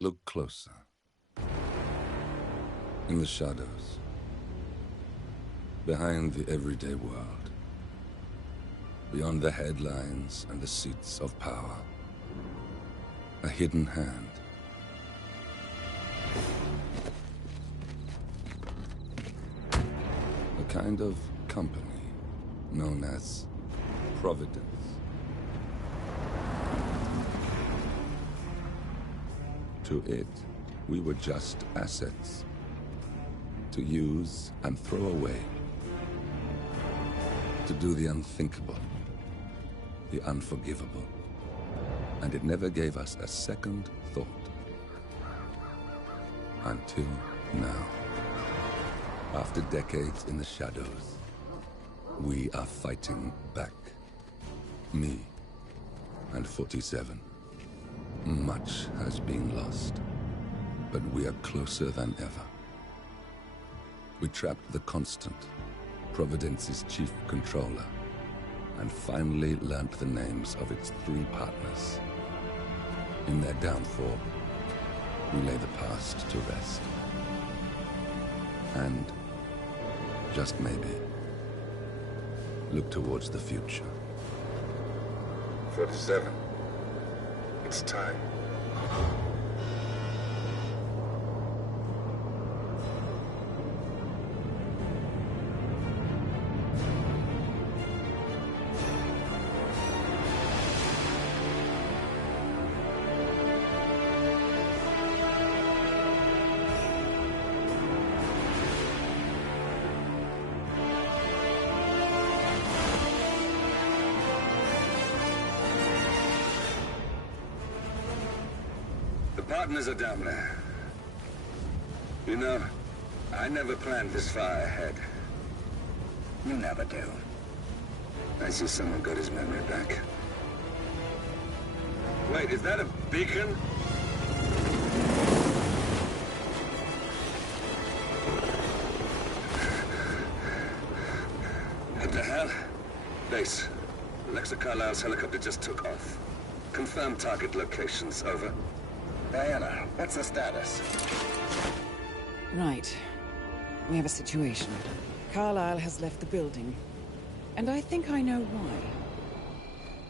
Look closer. In the shadows. Behind the everyday world. Beyond the headlines and the seats of power. A hidden hand. A kind of company known as Providence. To it, we were just assets. To use and throw away. To do the unthinkable. The unforgivable. And it never gave us a second thought. Until now. After decades in the shadows, we are fighting back. Me and 47. Much has been lost, but we are closer than ever. We trapped the Constant, Providence's chief controller, and finally learnt the names of its 3 partners. In their downfall, we lay the past to rest. And, just maybe, look towards the future. 47. It's time. Partners are down there. You know, I never planned this far ahead. You never do. I see someone got his memory back. Wait, is that a beacon? What the hell? Base. Alexa Carlisle's helicopter just took off. Confirm target locations, over. Diana, what's the status? Right. We have a situation. Carlisle has left the building. And I think I know why.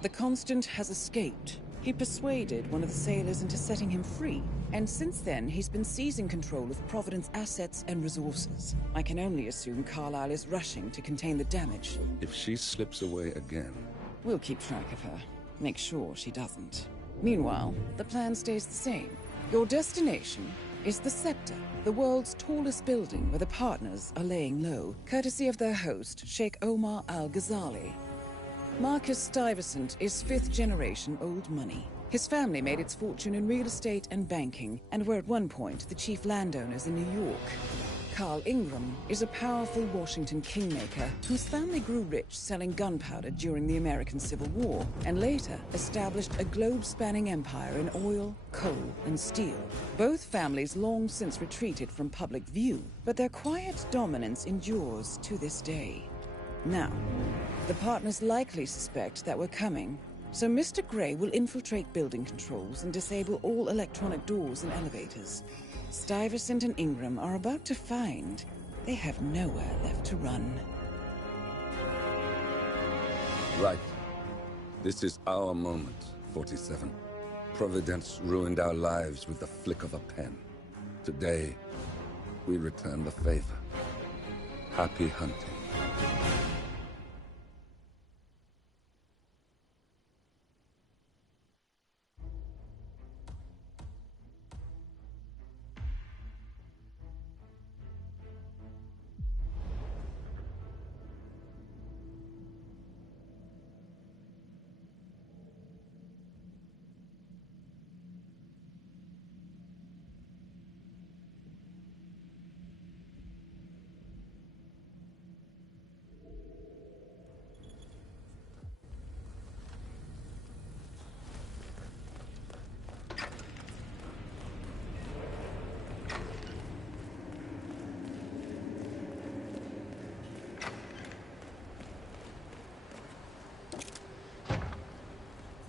The Constant has escaped. He persuaded one of the sailors into setting him free. And since then, he's been seizing control of Providence assets and resources. I can only assume Carlisle is rushing to contain the damage. If she slips away again... We'll keep track of her. Make sure she doesn't. Meanwhile, the plan stays the same. Your destination is the Scepter, the world's tallest building where the partners are laying low, courtesy of their host, Sheikh Omar Al-Ghazali. Marcus Stuyvesant is 5th-generation old money. His family made its fortune in real estate and banking, and were at one point the chief landowners in New York. Carl Ingram is a powerful Washington kingmaker whose family grew rich selling gunpowder during the American Civil War, and later established a globe-spanning empire in oil, coal, and steel. Both families long since retreated from public view, but their quiet dominance endures to this day. Now, the partners likely suspect that we're coming, so Mr. Grey will infiltrate building controls and disable all electronic doors and elevators. Stuyvesant and Ingram are about to find they have nowhere left to run. Right. This is our moment, 47. Providence ruined our lives with the flick of a pen. Today, we return the favor. Happy hunting.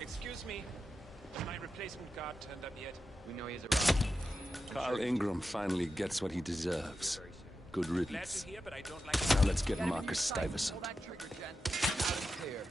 Excuse me. My replacement guard turned up yet. We know he's around. Carl Ingram finally gets what he deserves. Good riddance. Glad to hear, but I don't like... Now let's get Marcus Stuyvesant. Pull that trigger, Jen. Out of here.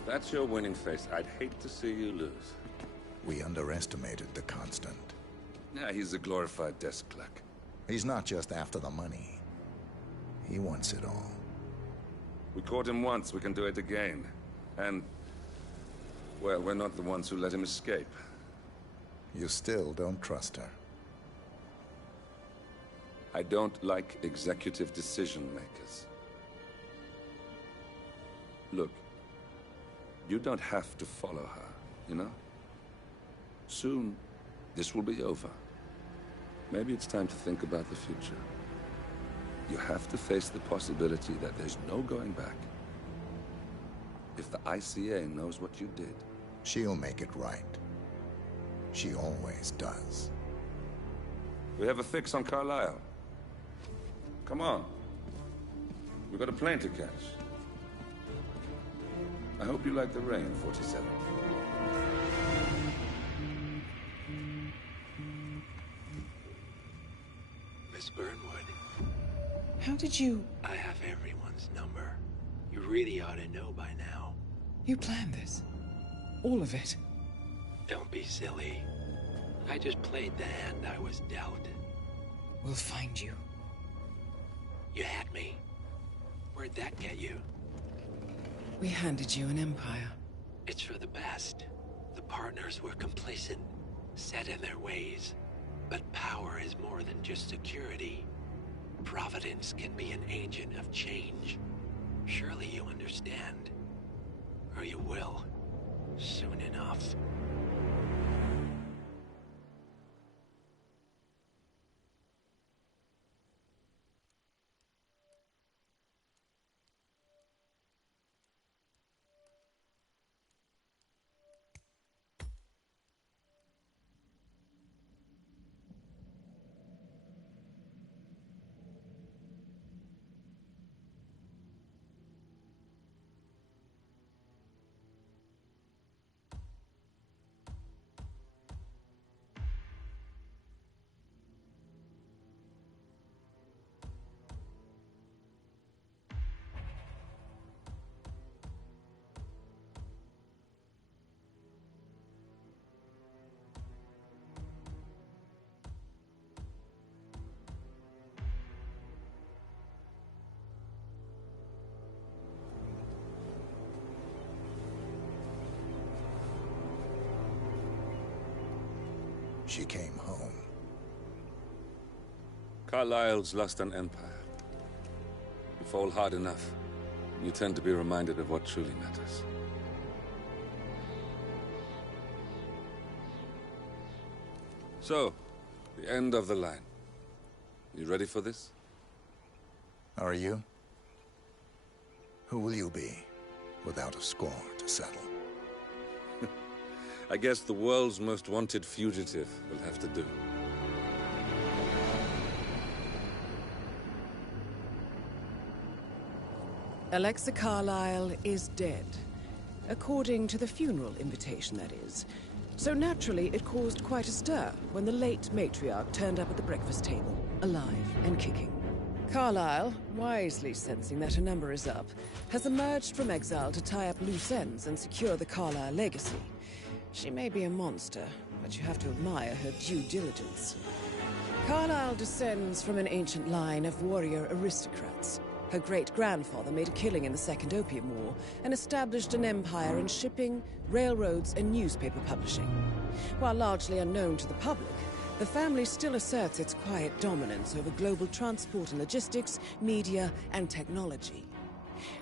If that's your winning face, I'd hate to see you lose. We underestimated the Constant. Yeah, he's a glorified desk clerk. He's not just after the money. He wants it all. We caught him once, we can do it again. And, well, we're not the ones who let him escape. You still don't trust her. I don't like executive decision makers. Look, you don't have to follow her, you know? Soon, this will be over. Maybe it's time to think about the future. You have to face the possibility that there's no going back. If the ICA knows what you did... She'll make it right. She always does. We have a fix on Carlisle. Come on. We've got a plane to catch. I hope you like the rain, 47. Miss Burnwood, How did you... I have everyone's number. You really ought to know by now. You planned this? All of it? Don't be silly. I just played the hand I was dealt. We'll find you. You had me. Where'd that get you? We handed you an empire. It's for the best. The partners were complacent, set in their ways. But power is more than just security. Providence can be an agent of change. Surely you understand. Or you will. Soon enough. She came home. Carlisle's lost an empire. You fall hard enough, you tend to be reminded of what truly matters. So, the end of the line. You ready for this? Are you? Who will you be, without a score to settle? I guess the world's most wanted fugitive will have to do. Alexa Carlisle is dead. According to the funeral invitation, that is. So naturally, it caused quite a stir when the late matriarch turned up at the breakfast table, alive and kicking. Carlisle, wisely sensing that her number is up, has emerged from exile to tie up loose ends and secure the Carlisle legacy. She may be a monster, but you have to admire her due diligence. Carlisle descends from an ancient line of warrior aristocrats. Her great-grandfather made a killing in the Second Opium War and established an empire in shipping, railroads, and newspaper publishing. While largely unknown to the public, The family still asserts its quiet dominance over global transport and logistics, media, and technology.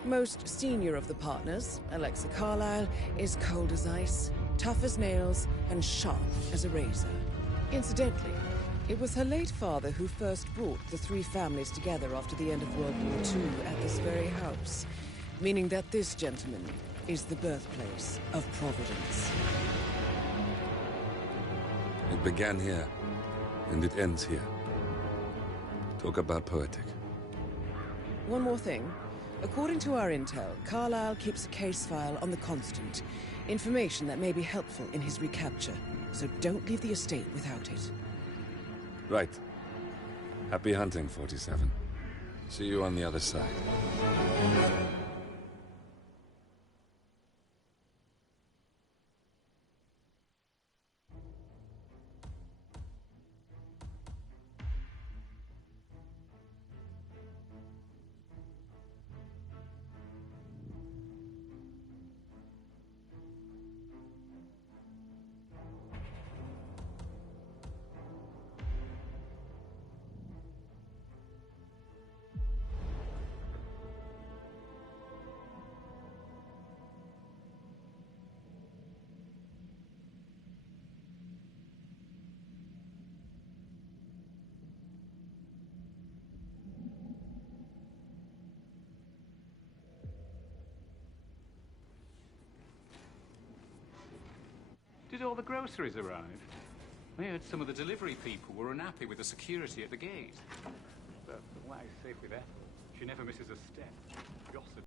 Most senior of the partners, Alexa Carlyle, is cold as ice, tough as nails, and sharp as a razor. Incidentally, it was her late father who first brought the three families together after the end of World War II at this very house, meaning that this gentleman is the birthplace of Providence. It began here, and it ends here. Talk about poetic. One more thing. According to our intel, Carlyle keeps a case file on the Constant. Information that may be helpful in his recapture. So don't leave the estate without it. Right. Happy hunting, 47. See you on the other side. Did all the groceries arrive? I heard some of the delivery people were unhappy with the security at the gate. But the wife's safe with Ethel. She never misses a step. Gossip.